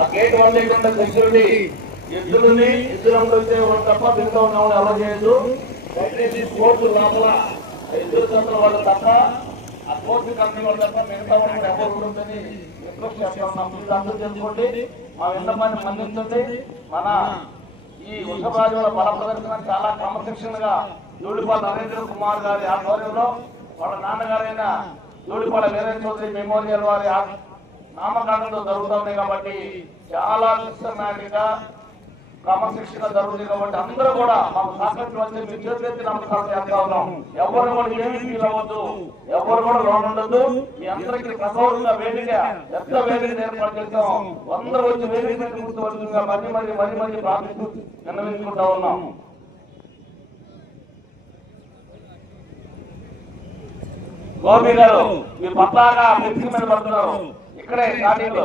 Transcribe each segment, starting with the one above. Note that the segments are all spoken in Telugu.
ఆ గేట్ వన్ లేకుండా సెక్యూరిటీ ఎద్దులని ఎద్దులంలో వచ్చే వాళ్ళు తప్ప మిగతా ఉన్నామని అలా ఎవరు చేయొద్దు. దయచేసి కోర్టు లోపల ఎద్దుల సంతల వాళ్ళు తప్ప ఆ కోర్టు కంపెనీ వాళ్ళు తప్ప మిగతా వాళ్ళు కూడా ఎవరు ఉంటుందని రిక్వెస్ట్ అందరూ తెలుసుకోండి. మా విన్నపాన్ని మన్నించండి. మన ఈ వృషభరాజుల బల ప్రదర్శన చాలా క్రమశిక్షణగా జోడిపాల నరేంద్ర కుమార్ గారి ఆధ్వర్యంలో వాళ్ళ నాన్నగారైన జోడిపాల వీరేంద్ర చౌదరి మెమోరియల్ వారి ఆ- నామకరణంలో జరుగుతుంది కాబట్టి చాలా సిస్టమేటిక్ క్రమశిక్షణ జరుగుతుంది కాబట్టి అందరూ కూడా మాకు సహకరించి వచ్చి మీ చేతులెత్తి నమస్కారం చేస్తా ఉన్నాం. ఎవరు కూడా ఏమి ఫీల్ అవ్వద్దు. ఎవరు కూడా లోన్ ఉండద్దు. మీ అందరికీ ప్రసౌరంగా వేదిక ఎంత వేదిక ఏర్పాటు చేస్తాం. అందరూ వచ్చి వేదిక మీద కూర్చోవలసిందిగా మళ్ళీ మళ్ళీ మళ్ళీ మళ్ళీ ప్రార్థిస్తూ విన్నవించుకుంటా ఉన్నాం. గోపి గారు మీ పట్లాగా మెత్తికి మీద పడుతున్నారు. ఇక్కడే స్టార్టింగ్లో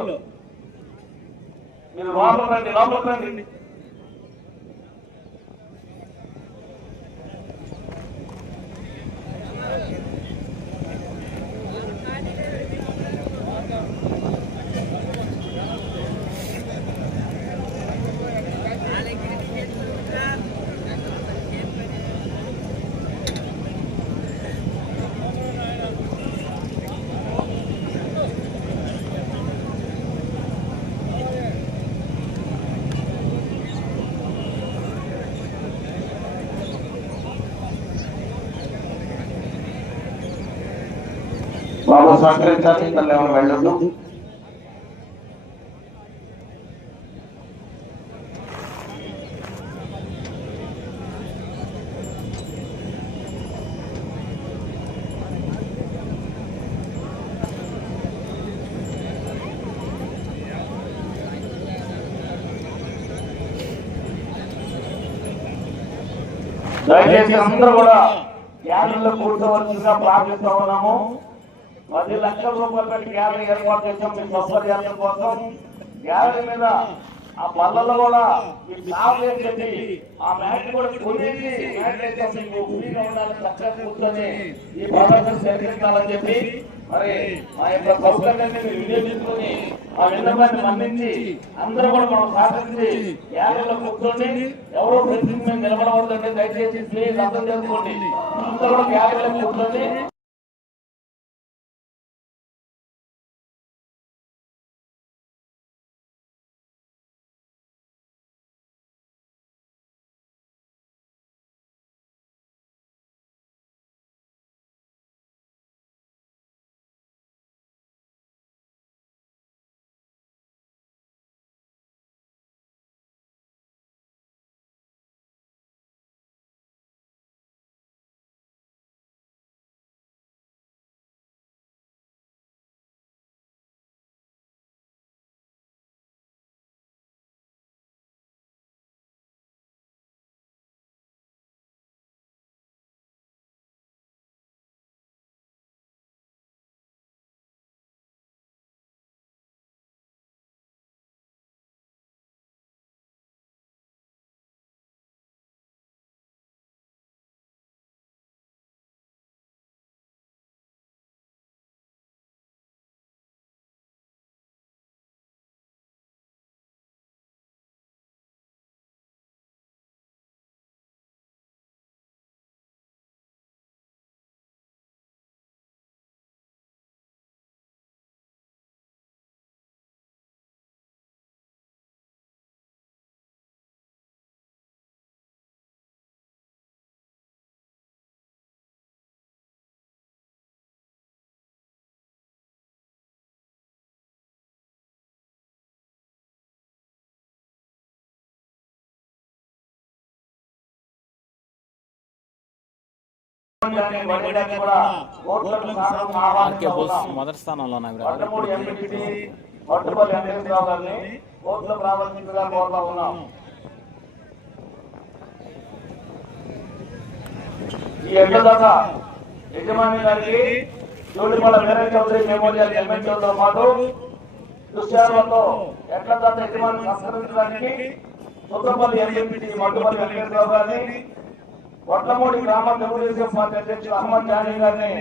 మీరు రండి లోపల రండి. బాబు సహకరించాలి తల్లి ఎవరు వెళ్ళొద్దు. దయచేసి అందరూ కూడా గ్యాలరీలో కూర్చోవలసిందిగా ప్రార్థిస్తా ఉన్నాము. పది లక్షల రూపాయలు పెట్టి గ్యాలరీ ఏర్పాటు చేసాం మీ సౌకర్యాల కోసం. గ్యాలరీ మీద ఆ పళ్ళల్లో కూడా ఈ స్టాఫ్ చెప్పి ఆ మ్యాట్ కూడా కొనేసి మ్యాట్ వేసాం మీకు ఫ్రీగా ఉండాలని చక్కగా కూర్చొని ఈ ప్రదర్శన సేకరించాలని చెప్పి మరి మా యొక్క సౌకర్యాన్ని వినియోగించుకొని ఆ విన్నపాన్ని మన్నించి అందరూ కూడా మనం సహకరించి గ్యాలరీలో కూర్చొని ఎవరో ప్రతినిధి మేము నిలబడవద్దంటే దయచేసి ప్లీజ్ అర్థం చేసుకోండి. అందరూ కూడా గ్యాలరీలో కూర్చొని ఆర్కే బోస్ మొదటి స్థానంలో ఈ ఎడ్లదాత యజమాని గారికి జోడిపల్ల వీరయ్య చౌదరి మెమోరియల్ ఎమ్మెల్యేతో పాటు దుశ్శాలతో ఎడ్లదాత యజమాని సంస్కరించడానికి సుత్తపల్లి ఎంపీటీ మడ్డుపల్లి వెంకటేశ్వరరావు గారిని వడ్లమూడి గ్రామ తెలుగుదేశం పార్టీ అధ్యక్షులు అహ్మద్ జానీ గారిని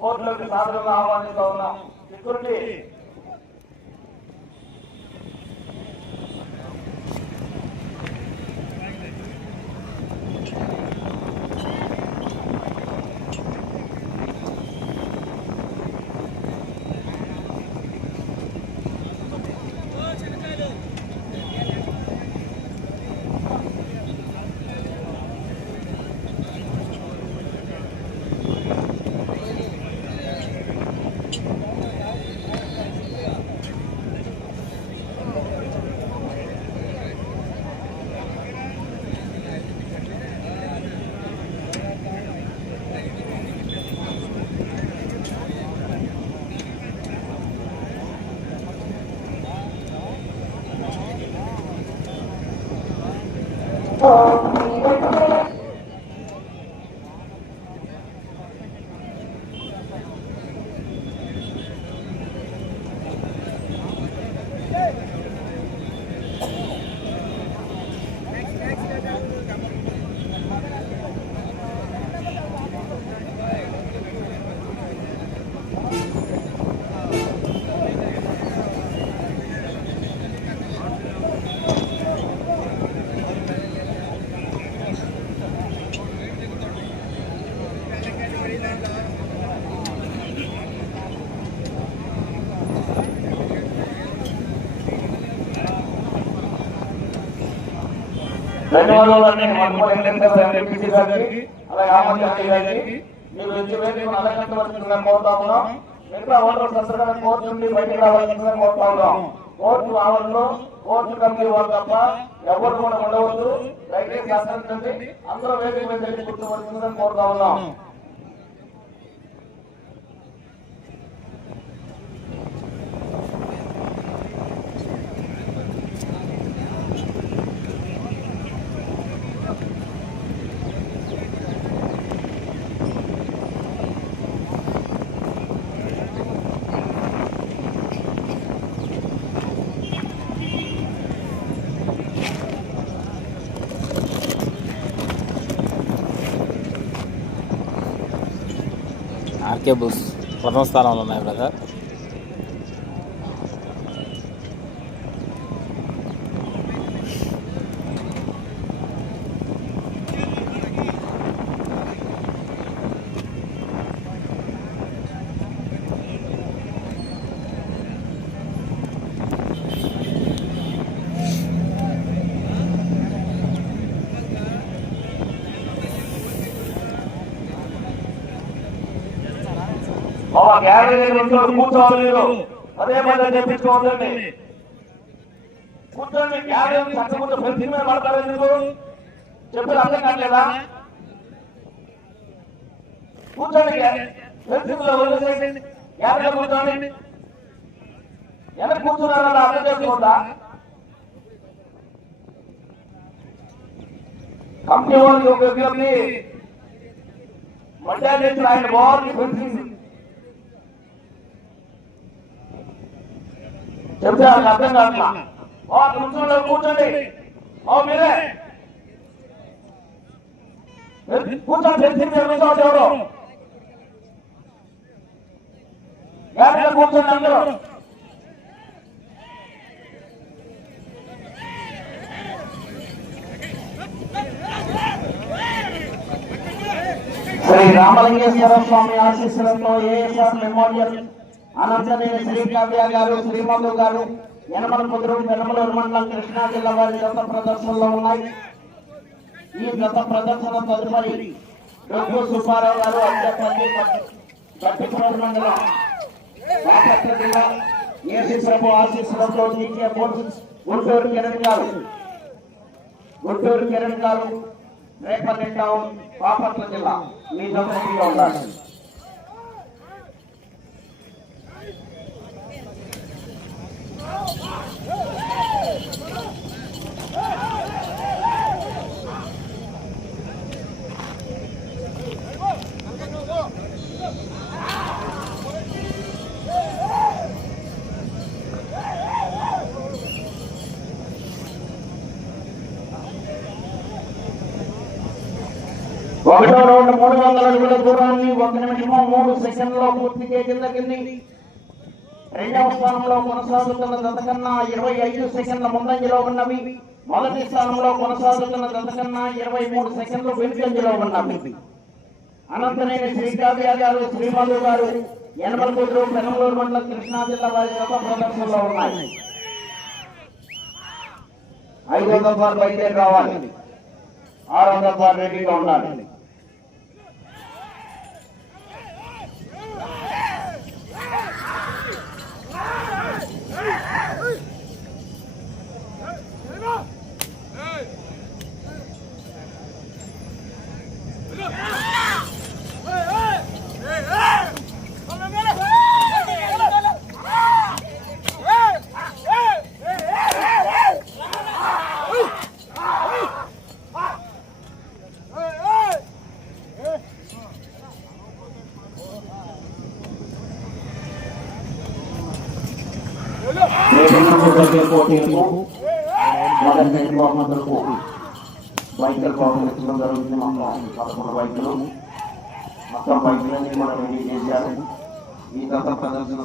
కోర్టులోకి సాధారణంగా ఆహ్వానిస్తా ఉన్నాం. సెక్యూరిటీ ధన్యవాదాలు ఎంపీసీ గారికి అలాగే అక్కయ్య గారికి మీరు అలంకరించవలసిందిగా కోరుతా ఉన్నాం. మిగతా ఓటర్ సందర్భంగా కోర్టు నుండి బయటకు రావాల్సిందిగా కోరుతా ఉన్నాం. కోర్టు ఆవరణలో కోర్టు కమిటీ వారు తప్ప ఎవరు కూడా ఉండవద్దు. దయచేసి అందరూ వేదిక మీద వెళ్ళి కూర్చోవలసిందిగా కోరుతా ఉన్నాం. ఆర్కే బుల్స్ ప్రథమ స్థానంలో ఉన్నాయి బ్రదర్ కూర్చోలేదు అదే పని చెప్పించుకోవద్దండి కూర్చోండి గ్యారేజ్ చట్టముందు ఫ్రెండ్స్ మీద పడతారు ఎందుకు చెప్పి అర్థం కావట్లేదా కూర్చోండి ఫ్రెండ్స్ కూర్చోండి ఎలా కూర్చున్నారో అర్థం చేసుకోవద్దా కంపెనీ వాళ్ళకి ఒక వ్యక్తి మండ్యా నుంచి ఆయన బాగుంది చెప్తే వాళ్ళకి అర్థం కావట్లా? అక్కడ కూర్చోండి కూర్చోండి. ఓ మీరే. కూర్చోండి తెలిసి మీరు కూర్చోండి ఎవరు. గాడిలో కూర్చోండి అందరూ. శ్రీ రామలింగేశ్వర స్వామి ఆశీస్సులతో ఏఎస్ఆర్ మెమోరియల్ అనంతనేని శ్రీ కావ్య గారు శ్రీమధు గారు యనమల కుదురు వెనమలూరు మండలం కృష్ణా జిల్లా వారి గత ప్రదర్శనలో ఉన్నాయి. ఈ గత ప్రదర్శన తదుపరి డొక్కు సుబ్బారావు గారు అద్దెపల్లి గట్టిపూడి మండలం బాపట్ల జిల్లా ఏసీ ప్రభు ఆశీస్సులతో నిత్య గుంటూరు కిరణ్ గారు. గుంటూరు కిరణ్ గారు రేపల్లి టౌన్ బాపట్ల జిల్లా. మీ జత ఉండాలి. ఒకటో రౌండ్ మూడు వందల అడుగుల దూరాన్ని ఒక నిమిషం మూడు సెకండ్లో పూర్తి చేసిందకింది రెండవ స్థానంలో కొనసాగుతున్న దశకన్నా ఇరవై ఐదు సెకండ్ల ముందంజలో ఉన్నవి. మొదటి స్థానంలో కొనసాగుతున్న దశకన్నా ఇరవై మూడు సెకండ్లు వెనుకంజలో ఉన్నవి. అనంతనేని శ్రీకావ్య గారు శ్రీమధు గారు యనమల కుదురు పెనమలూరు మండలం కృష్ణా జిల్లా వారి యొక్క ప్రదర్శనలో ఉన్నాయి. ఐదు వందల సార్లు బయలుదేరి రావాలి. ఆరు వందల సార్లు రెడీగా ఉండాలి.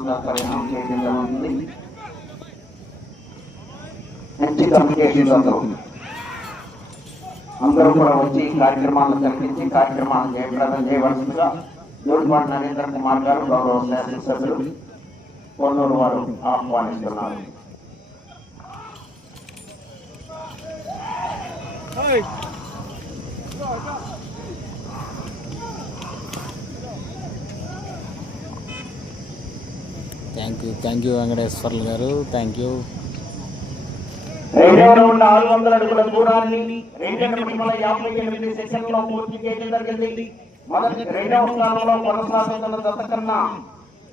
ప్రదర్శన సత్కార్యం చేయడం జరుగుతుంది మంచి కమ్యూనికేషన్ అందరూ అందరూ కూడా వచ్చి ఈ కార్యక్రమాలను కల్పించి కార్యక్రమాలను జయప్రదం చేయవలసిందిగా జోడిపాటి నరేంద్ర కుమార్ గారు గౌరవ శాసనసభ్యులు కొన్నూరు వారు ఆహ్వానిస్తున్నారు thank you thank you Venkateswarlu garu. Thank you రెండవ రౌండ్ ఆరు వందల అడుగుల దూరాన్ని రెండు నిమిషముల యాభై ఎనిమిది సెషన్లో పూర్తి చేయడం జరిగింది. మొదటి రెండవ స్థానంలో కొనసాగుతున్న దశ కన్నా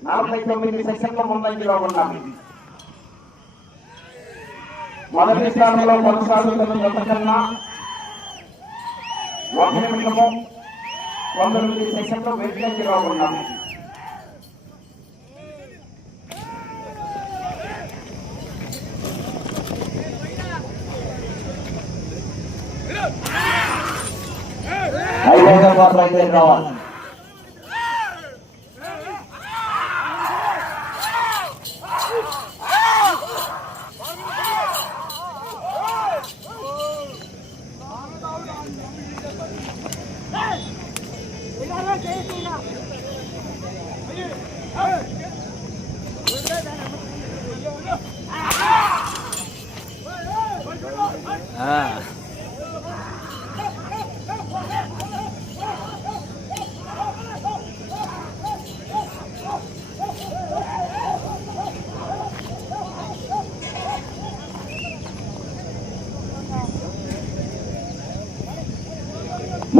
నలభై తొమ్మిది సెషన్ల ముందంజలో ఉన్నాయి మొదటి స్థానంలో కొనసాగుతున్న దశ కన్నా ఒక నిమిషము పంతొమ్మిది సెషన్లో వెనుకంజలో ఉన్నాయి వారు బయలుదేరి రావాలి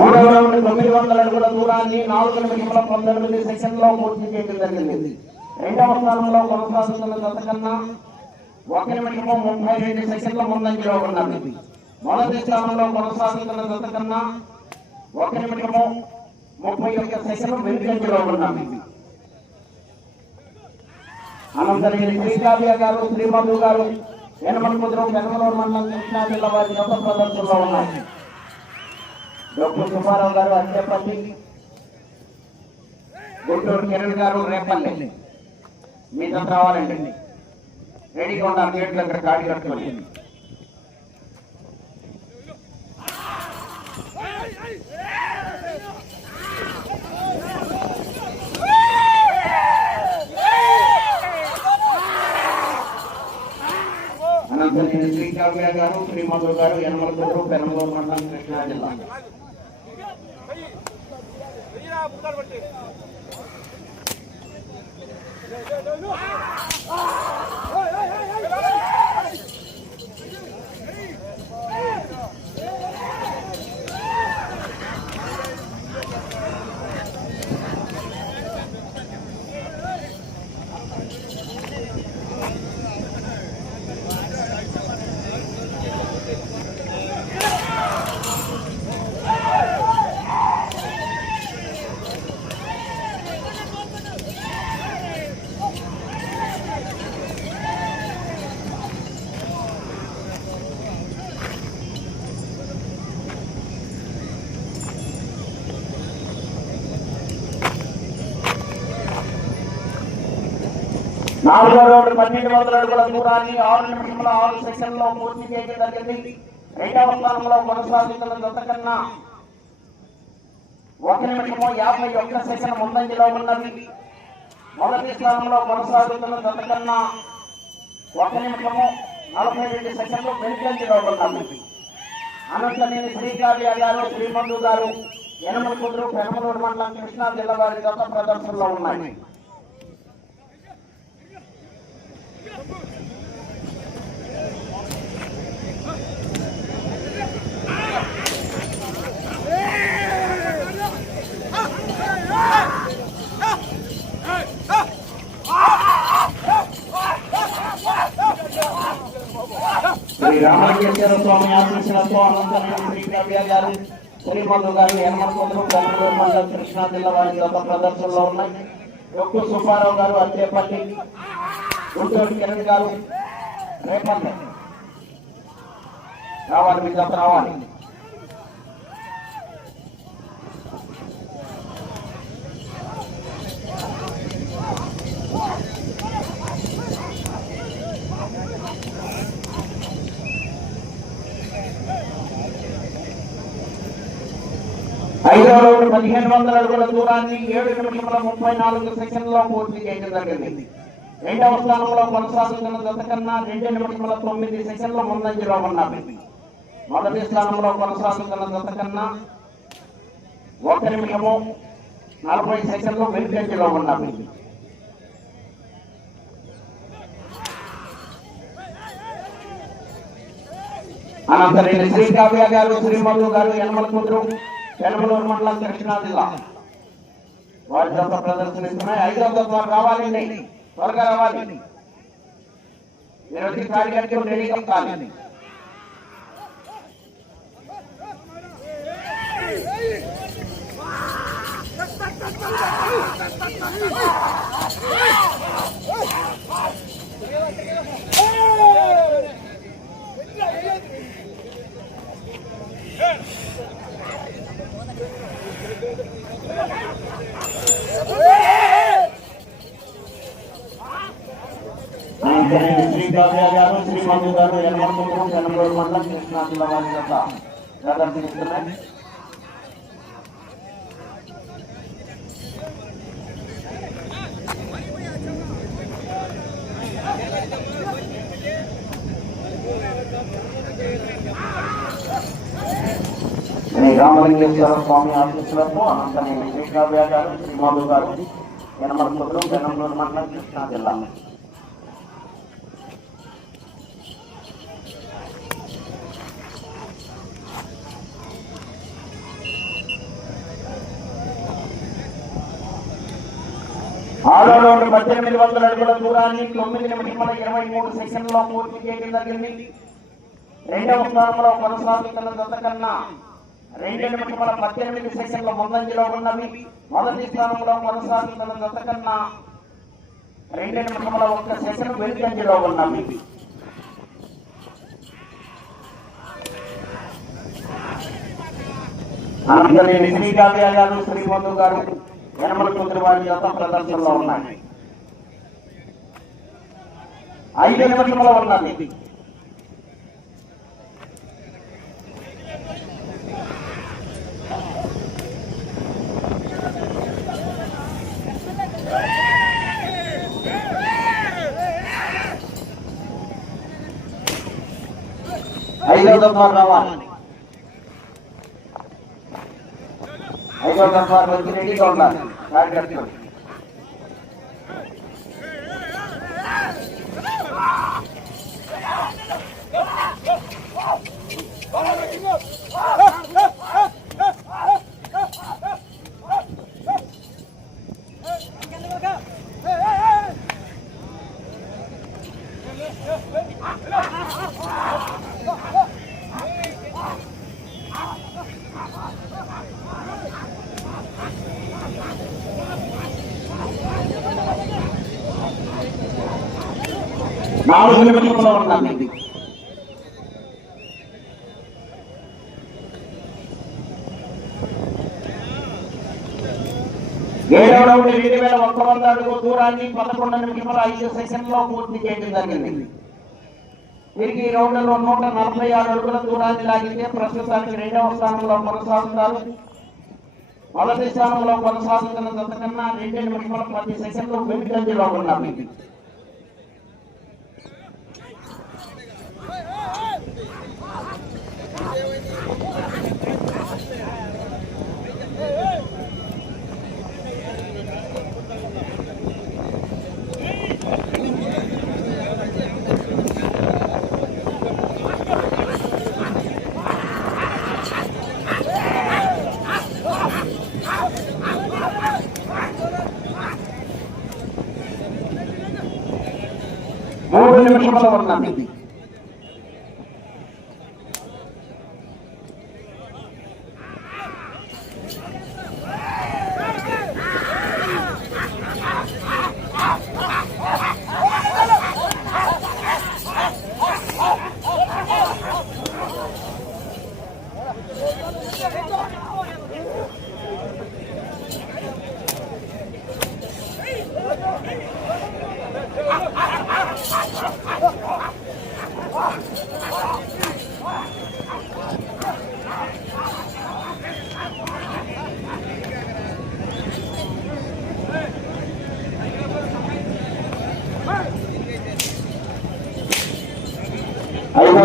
మూడవ రౌండ్ తొమ్మిది వందల అడుగుల దూరాన్ని నాలుగు నిమిషముల పంతొమ్మిది సెకండ్లో పూర్తి చేయడం జరిగింది. రెండవ స్థానంలో కొనసాగుతున్న జత కన్నా ఒక నిమిషము ముప్పై రెండు సెకండ్ల ముందంజలో ఉన్నది. మొదటి స్థానంలో కొనసాగుతున్న జత కన్నా ఒక నిమిషము ముప్పై ఒక్క సెకండ్ వెనుకంజలో ఉన్నది. అనంతరం శ్రీకావ్య గారు శ్రీమధు గారు ఎనమల ముద్రం బెంగళూరు మండలం కృష్ణా జిల్లా వారి గత ప్రదర్శనలో ఉన్నాయి డాక్టర్ సుబ్బారావు గారు అచ్చేపల్లి. గుంటూరు కిరణ్ గారు రేపల్లి. మీతో రావాలండి. రెడీగా ఉన్నారు గేట్ దగ్గర గాడి కట్టుకొని. అనంతరం శ్రీకావ్య గారు శ్రీమధు గారు యనమల కుదురు బెంగళూరు మండలం కృష్ణా జిల్లా. Ah! నాలుగో రౌండ్ పన్నెండు వందల అడుగుల దూరాన్ని ఆరు నిమిషముల ఆరు సెకండ్లో పూర్తి చేయడం జరిగింది. రెండవ స్థానంలో కొనసాగుతున్న జత కన్నా ఒక నిమిషము యాభై ఒక్క సెకండ్ ముందంజలో ఉన్నది. మొదటి స్థానంలో కొనసాగుతున్న జత కన్నా ఒక నిమిషము నలభై రెండు సెకండ్లు వెనుకంజలో ఉన్నది. అనంతనేని శ్రీకావ్య గారు శ్రీమంధు గారు యనమల కుదురు పెనమలూరు మండలం కృష్ణా జిల్లా వారి గత ప్రదర్శనలో ఉన్నాయి. శ్రీ రామలింగేశ్వర స్వామి ఆశీస్సులతో అనంతరం శ్రీ కవ్య గారు గారు హేమకుంటులు బెంగళూరు మండలం కృష్ణా జిల్లా వారి ప్రదర్శనలో ఉన్నాయి. డొక్కు సుబ్బారావు గారు అత్తేపల్లి గుంటూరు కిరణ్ గారు రేపల్లె. రావాలి మీ జత రావాలి. ఐదవ రౌండ్ పదిహేను వందల అడుగుల దూరాన్ని ఏడు నిమిషముల ముప్పై నాలుగు సెకండ్లో పూర్తి చేయడం జరిగింది. రెండవ స్థానంలో కొనసాగుతున్న జత కన్నా రెండు నిమిషముల తొమ్మిది సెకండ్ల ముందంజలో ఉన్నది. మొదటి స్థానంలో కొనసాగుతున్న జత కన్నా ఒక నిమిషము నలభై సెకండ్లు వెనుకంజలో ఉన్నది. అనంతరెడ్డి శ్రీ కావ్య గారు శ్రీమధు గారు యనమల కూతురు పెనమలూరు మండలం కృష్ణా జిల్లా వారి జత ప్రదర్శనిస్తున్నాయి. ఐదవ తత్వ రావాలండి. త్వరగా రావాలి మీరు వచ్చి కార్యక్రమం రెడీగా కావాలి అనంతరెడ్డి శ్రీ కావ్య గారు శ్రీమధు గారు యనమల కూతురు పెనమలూరు మండలం కృష్ణా జిల్లా వారి జత ప్రదర్శనిస్తున్నాయి శ్రీ రామలింగేశ్వర స్వామి ఆశీస్సులతో అనంతనేని శ్రీ కావ్య గారు శ్రీ మధు గారు యనమల కూతురు పెనమలూరు మండలం కృష్ణా జిల్లా ఆరో రౌండ్ పద్దెనిమిది వందల అడుగుల దూరాన్ని తొమ్మిది నిమిషముల ఇరవై మూడు సెకండ్లో పూర్తి చేయడం జరిగింది. రెండవ స్థానంలో కొనసాగుతున్న జత కన్నా రెండు నిమిషముల పద్దెనిమిది సెకండ్ల ముందంజలో ఉన్నవి. మొదటి స్థానంలో కొనసాగుతున్న జత కన్నా రెండు నిమిషముల ఒక్క సెకండ్ వెనుకంజలో ఉన్నవి. అనంతనేని శ్రీ కావ్య గారు శ్రీ మధు గారు యనమల కూతురు యొక్క ప్రదర్శనలో ఉన్నాయి. ఐదు నిమిషంలో ఉన్నది. ఐదవ దఫా రావాలి. ఐదవ దఫా వచ్చి రెడీగా ఉండాలి కార్యకర్తలు నాలుగు నిమిషంలో ఉన్నది ఏడవ ఏడు వేల ఒక్క వంద అడుగు దూరాన్ని పదకొండు నిమిషముల ఐదు సెకండ్లో పూర్తి చేయడం జరిగింది. వీరికి ఈ రౌండ్లో నూట నలభై ఆరు అడుగుల దూరాన్ని లాగితే ప్రస్తుతానికి రెండవ స్థానంలో కొనసాగుతారు. మొదటి స్థానంలో కొనసాగుతున్న జత కన్నా రెండు నిమిషముల పది సెకండ్లు వెనుకంజలో ఉన్నవి మూడు నిమిషముల ఉన్నది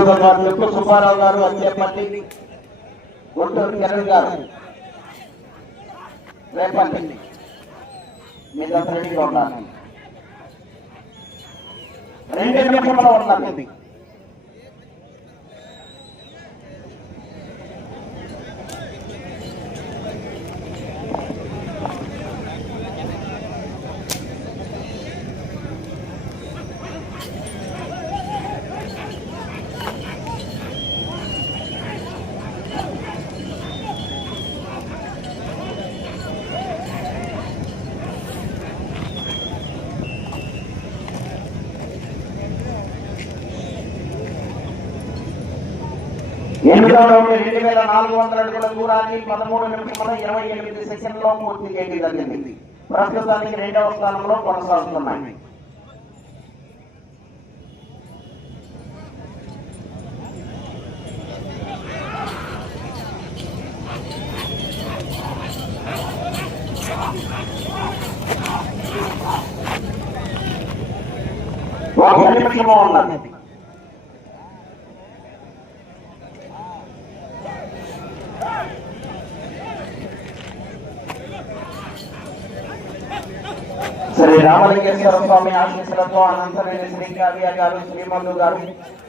మూడవ గారు చెప్పు సుబ్బారావు గారు వచ్చేపల్లి గుంటూరు కిరణ్ గారు రేపల్లి మీద రెడీగా ఉన్నాను రెండు నిమిషంలో ఉన్నాను ఎనిమిదవ రౌండ్ రెండు వేల నాలుగు వందల అడుగుల దూరాన్ని పదమూడు నిమిషముల ఇరవై ఎనిమిది సెకండ్లో పూర్తి చేయడం జరిగింది. ప్రస్తుతానికి రెండవ స్థానంలో కొనసాగుతున్నాయి. ఒక నిమిషము ఉన్నది శ్రీ రామలింగేశ్వర స్వామి ఆశీస్సులతో అనంతమైన శ్రీ కావ్య గారు శ్రీమల్లు గారు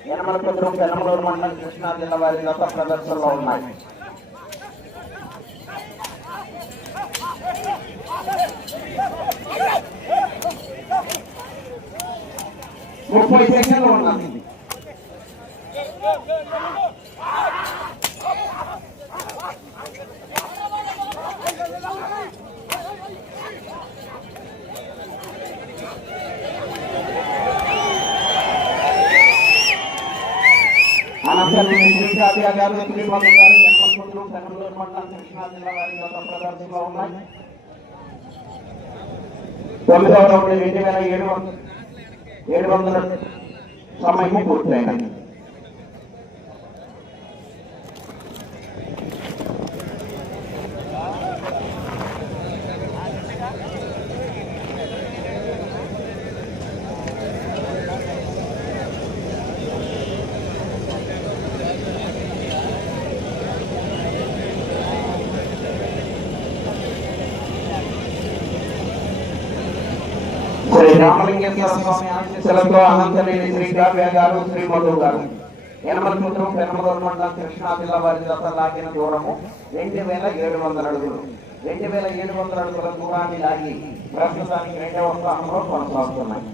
యనమల కుదురు పెనమలూరు మండలం కృష్ణా జిల్లా వారి గత ప్రదర్శనలో ఉన్నాయి. ముప్పై సెకండ్లు ఉన్నాయి అనంతమైన శ్రీ కావ్య గారు శ్రీమల్లు గారు యనమల కుదురు పెనమలూరు మండలం కృష్ణా జిల్లా వారి గత ప్రదర్శనలో ఉన్నాయి తొమ్మిదవ రౌండ్ రెండు వేల ఏడు వందల ఏడు వందల సమయం పూర్తయినది శ్రీ స్వామి ఆశీస్సులతో అనంతనేని శ్రీ కావ్య గారు శ్రీ గారు ఎనమల పుత్రం మండలం కృష్ణా జిల్లా వారి జత లాగిన దూరము రెండు వేల ఏడు వందల అడుగులు. రెండు వేల ఏడు వందల అడుగుల దూరాన్ని లాగి ప్రస్తుతానికి రెండవ స్థానంలో కొనసాగుతున్నాయి.